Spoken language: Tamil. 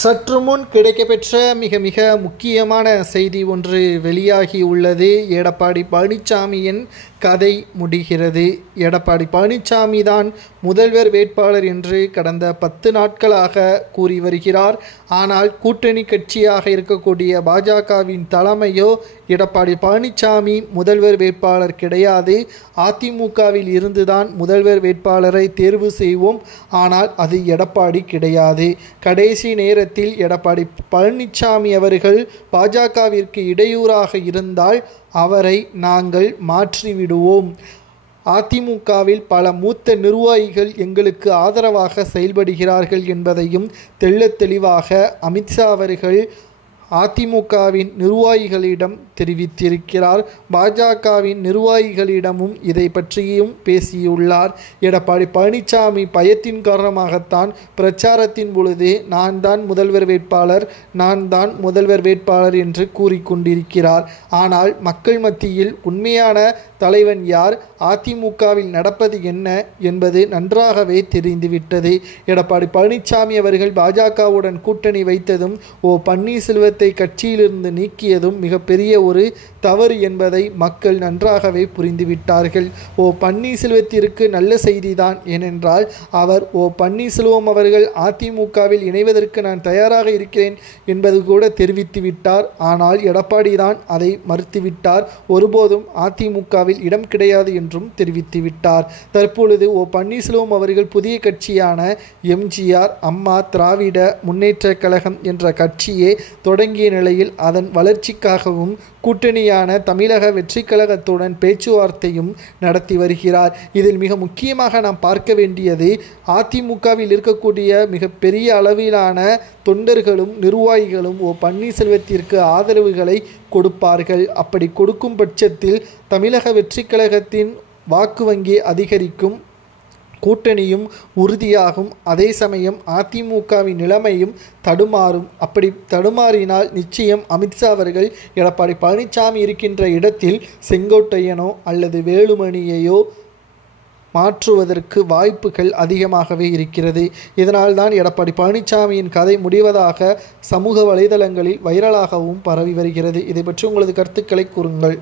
சற்று முன் கிடைக்கப்பெற்ற மிக மிக முக்கியமான செய்தி ஒன்று வெளியாகி உள்ளது. எடப்பாடி பழனிசாமியின் கதை முடிகிறது. எடப்பாடி பழனிசாமி தான் முதல்வர் வேட்பாளர் என்று கடந்த 10 நாட்களாக கூறி வருகிறார். ஆனால் கூட்டணி கட்சியாக இருக்கக்கூடிய பாஜகவின் தலைமையோ எடப்பாடி பழனிசாமி முதல்வர் வேட்பாளர் கிடையாது, அதிமுகவில் இருந்துதான் முதல்வர் வேட்பாளரை தேர்வு செய்வோம், ஆனால் அது எடப்பாடி கிடையாது. கடைசி நேரத்தில் எடப்பாடி பழனிசாமி அவர்கள் பாஜகவிற்கு இடையூறாக இருந்தால் அவரை நாங்கள் மாற்றிவிடுவோம். அதிமுகவில் பல மூத்த நிர்வாகிகள் எங்களுக்கு ஆதரவாக செயல்படுகிறார்கள் என்பதையும் தெள்ளத் தெளிவாக அமித்ஷா அவர்கள் அதிமுகவின் நிர்வாகிகளிடம் தெரிவித்திருக்கிறார். பாஜகவின் நிர்வாகிகளிடமும் இதை பற்றியும் பேசியுள்ளார். எடப்பாடி பழனிசாமி பயத்தின் காரணமாகத்தான் பிரச்சாரத்தின் பொழுது நான் தான் முதல்வர் வேட்பாளர் என்று கூறிக்கொண்டிருக்கிறார். ஆனால் மக்கள் மத்தியில் உண்மையான தலைவன் யார், அதிமுகவில் நடப்பது என்ன என்பது நன்றாகவே தெரிந்துவிட்டது. எடப்பாடி பழனிசாமி அவர்கள் பாஜகவுடன் கூட்டணி வைத்ததும் பன்னீர்செல்வத்தை கட்சியிலிருந்து நீக்கியதும் மிகப்பெரிய ஒரு தவறு என்பதை மக்கள் நன்றாகவே புரிந்துவிட்டார்கள். பன்னீர்செல்வத்திற்கு நல்ல செய்திதான். ஏனென்றால் அவர் பன்னீர்செல்வம் அவர்கள் அதிமுகவில் இணைவதற்கு நான் தயாராக இருக்கிறேன் என்பது கூட தெரிவித்து விட்டார். ஆனால் எடப்பாடி தான் அதை மறுத்துவிட்டார். ஒருபோதும் அதிமுகவில் இடம் கிடையாது என்றும் தெரிவித்து விட்டார். தற்பொழுது பன்னீர்செல்வம் அவர்கள் புதிய கட்சியான எம்ஜிஆர் அம்மா திராவிட முன்னேற்ற கழகம் என்ற கட்சியே தொடங்கிய நிலையில் அதன் வளர்ச்சிக்காகவும் கூட்டணியான தமிழக வெற்றி கழகத்துடன் பேச்சுவார்த்தையும் நடத்தி வருகிறார். இதில் மிக முக்கியமாக நாம் பார்க்க வேண்டியது, அதிமுகவில் இருக்கக்கூடிய மிகப்பெரிய அளவிலான தொண்டர்களும் நிர்வாகிகளும் பன்னீர்செல்வத்திற்கு ஆதரவுகளை கொடுப்பார்கள். அப்படி கொடுக்கும் பட்சத்தில் தமிழக வெற்றி கழகத்தின் வாக்கு வங்கி அதிகரிக்கும், கூட்டணியும் உறுதியாகும். அதே சமயம் அதிமுகவின் நிலைமையும் தடுமாறும். அப்படி தடுமாறினால் நிச்சயம் அமித்ஷா அவர்கள் எடப்பாடி பழனிசாமி இருக்கின்ற இடத்தில் செங்கோட்டையனோ அல்லது வேலுமணியையோ மாற்றுவதற்கு வாய்ப்புகள் அதிகமாகவே இருக்கிறது. இதனால்தான் எடப்பாடி பழனிசாமியின் கதை முடிவதாக சமூக வலைதளங்களில் வைரலாகவும் பரவி வருகிறது. இதை பற்றி உங்களது கருத்துக்களை கூறுங்கள்.